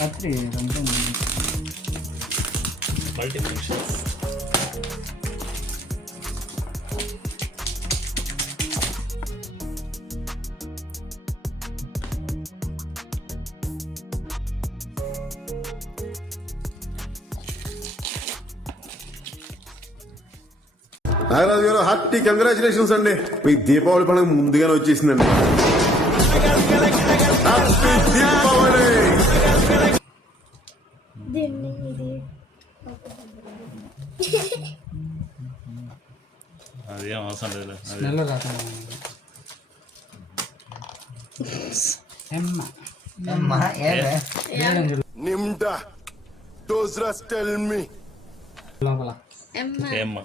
రాత్రి multi functions. Nagaraju గారు hearty congratulations అండి. మీ దీపావళి పండుగ ముందుగానే వచ్చేసిందండి. దీపావళి. అదేం అవసరం లేదు. నిమ్డా డోస్రాస్ టెల్ మీ ఏమ్మా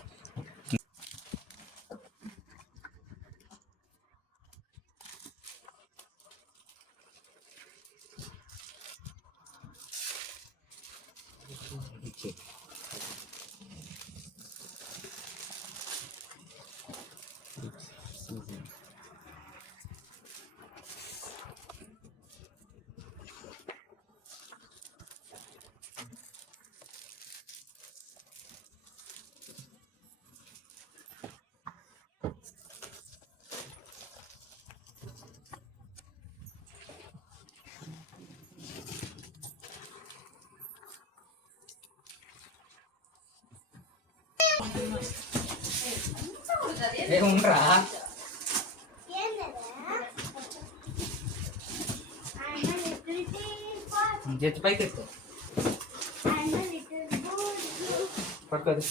ఏముండ్రా జెట్ పైకి ఎత్తు పట్టుకోదు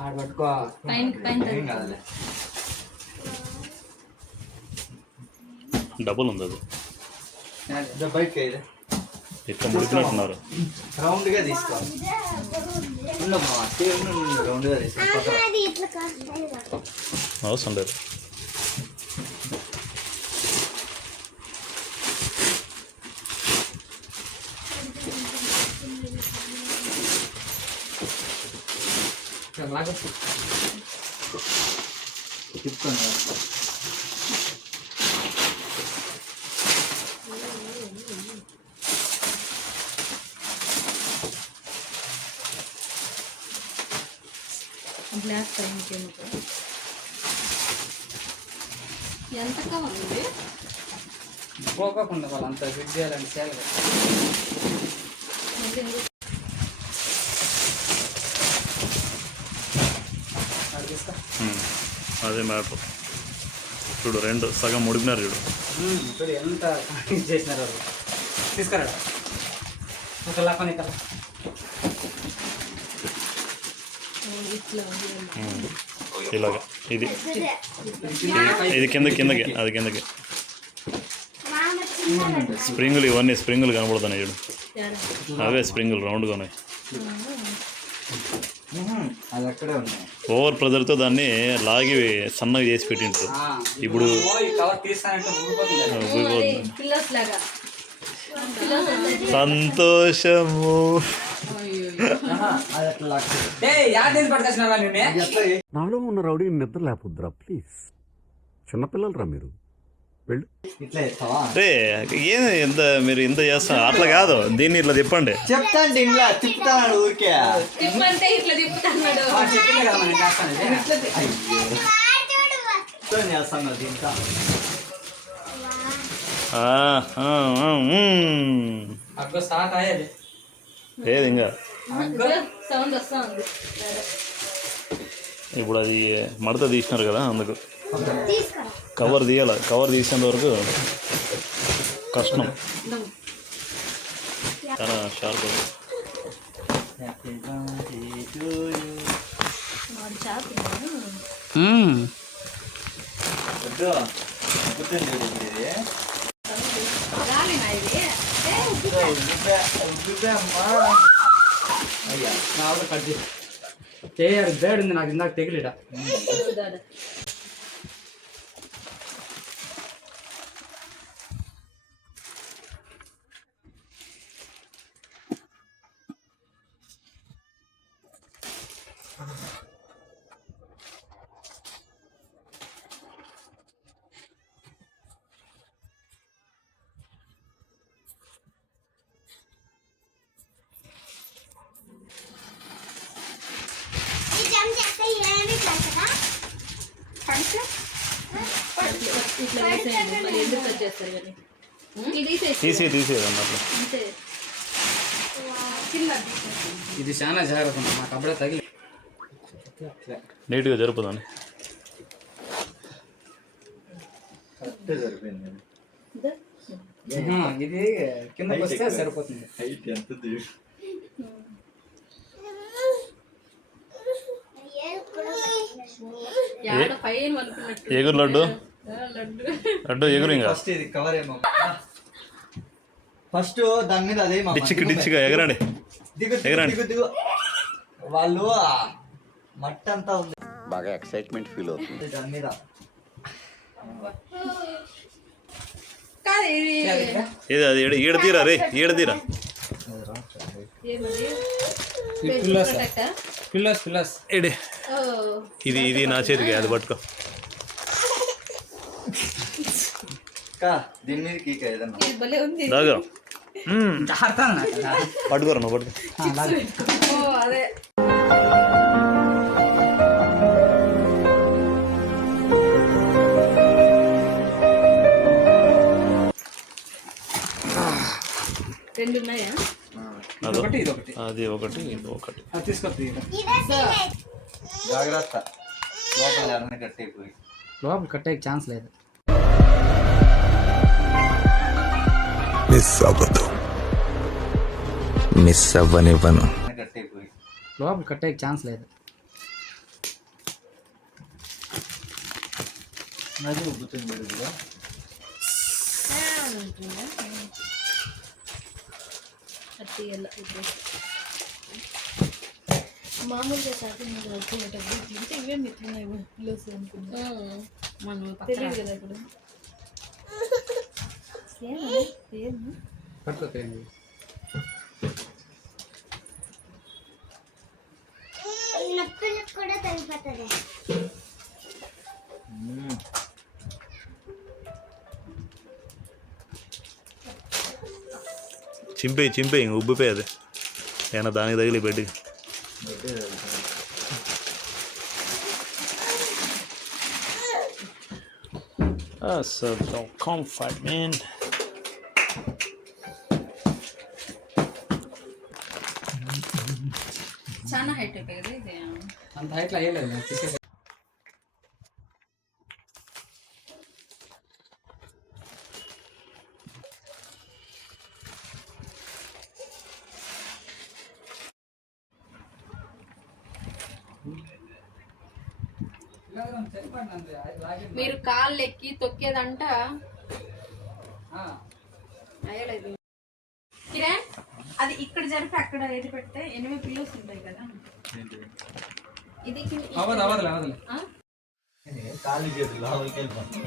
ఆడ పట్టుకో డబుల్ ఉంది అది. బయటకి ఇట్లా ముడికినట్టున్నారు. రౌండ్గా తీసుకోవాలి. రౌండ్గా తీసుకోవాలి. అవసరం లేదు. తిప్పుకోండి. బ్లాక్ టైంకి ఎంత కావాలి పోకుండా వాళ్ళంతా ఫిట్ చేయాలని చేయాలి. అదే మ్యాటర్. చూడు రెండు సగం ఉడికినారు చూడు. ఇప్పుడు ఎంత చేసినారు వాళ్ళు. తీసుకురా ఒకలా కొని కదా. ఇలాగా ఇది ఇది కిందకి అది కిందకి స్ప్రింగులు ఇవన్నీ స్ప్రింగులు కనబడుతున్నాయి చూడు. అవే స్ప్రింగులు రౌండ్గా ఉన్నాయి. అది అక్కడే ఉన్నాయి. ఓవర్ ప్రెజర్తో దాన్ని లాగి సన్నగా చేసి పెట్టిండ్రు. ఇప్పుడు సంతోషము. నాలో ఉన్న రౌడీ నిద్ర లేకపోద్దురా ప్లీజ్. చిన్నపిల్లలరా మీరు. వెళ్ళు. రే ఏం ఎంత మీరు ఇంత చేస్తున్నారు? అట్లా కాదు, దీన్ని ఇట్లా తిప్పండి. చెప్తాను ఇట్లా తిప్పుతాడు ఊరికే. చేస్తాను దీంతో. స్టార్ట్ అయ్యేది లేదు ఇంకా. ఇప్పుడు అది మడత తీసినారు కదా, అందుకు కవర్ తీయాలి. కవర్ తీసేంత వరకు కష్టం. చాలా షార్ప్. చేయాలి. బేడ్ ఉంది నాకు ఇందాక తెగిలిడ. తీసేస్తారు కానీ ఇది తీసేది అన్నట్లు అంతే ఇది చాలా జాగ్రత్త ఉంది. మాకు అప్పుడే తగిలి నీట్గా జరుపుదాన్ని. ఇది కిందకి వస్తే సరిపోతుంది. ఎగురు లడ్డు లడ్డు ఎగురు ఇంకా ఫస్ట్ ఇది కవర్ ఏమో ఫస్ట్ దాని మీద అదే డిచ్చిగా ఎగరండి ఎగరండి. దిగు వాళ్ళు మట్టి అంతా ఉంది బాగా ఎక్సైట్మెంట్ ఫీల్ అవుతుంది దాని మీద. ఏది అది ఈడతీరా రే ఈడతీరా. పిల్లర్స్ ఏడే ఇది నా చేతికి అది పట్టుకో. దీని మీద కీక ఏదన్నా దాగా జాగ్రత్త పట్టుకోరా నువ్వు పట్టుకో. అదే రెండు ఉన్నాయా? ఇదొకటి అది ఒకటి ఇది ఒకటి తీసుకొచ్చి జాగ్రత్త లోపల ఎవరైనా కట్టేపోయి లోపల కట్టే ఛాన్స్ లేదు. మిస్ అవ్వనివ్వను. కట్టేపోయి లోపల కట్టే ఛాన్స్ లేదు. అది ఉబ్బుతుంది మెరుగుగా. మామూలుగా షాపింగ్ వచ్చేటప్పుడు ఇవే మిత్రున్నాయి పిల్లోస్ అనుకున్నా మనం తెలియదు కదా ఇప్పుడు పట్టుకోండి. కూడా తెలిపోతుంది. చింపేయి ఇంక ఉబ్బిపోయి అది ఏమన్నా దానికి తగిలి పెట్టి. So don't comfort man. చాలా హైట్ అయిపోయి కదా ఇది. అంత హైట్లో వేయలేదు. మీరు కాళ్ళు ఎక్కి తొక్కేదంట అయ్యలేదు. కిరణ్ అది ఇక్కడ జరిపి అక్కడ ఏది పెడితే 8 పిల్లోస్ ఉంటాయి కదా. ఇది అవదులే కాలు చేతులు లోపలికి వెళ్ళిపోతుంది.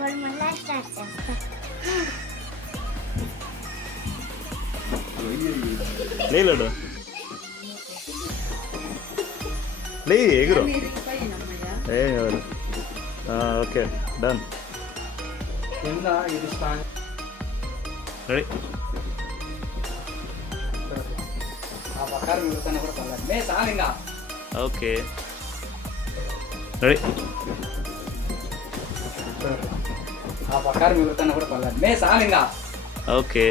వాడు మళ్ళీ స్టార్ట్ చేస్తా. లేడు లే ఎగురు ఏం కాదు. ఓకే డన్ కింద ఇది స్టాండ్ రెడీ. ఆ పక్కన మిగులుతానే కూడా పర్లేదు. మే చాలు ఇంకా. Okay ready. ఆ పక్కన మిగులుతానే కూడా పర్లేదు. మే చాలు ఇంకా. ఓకే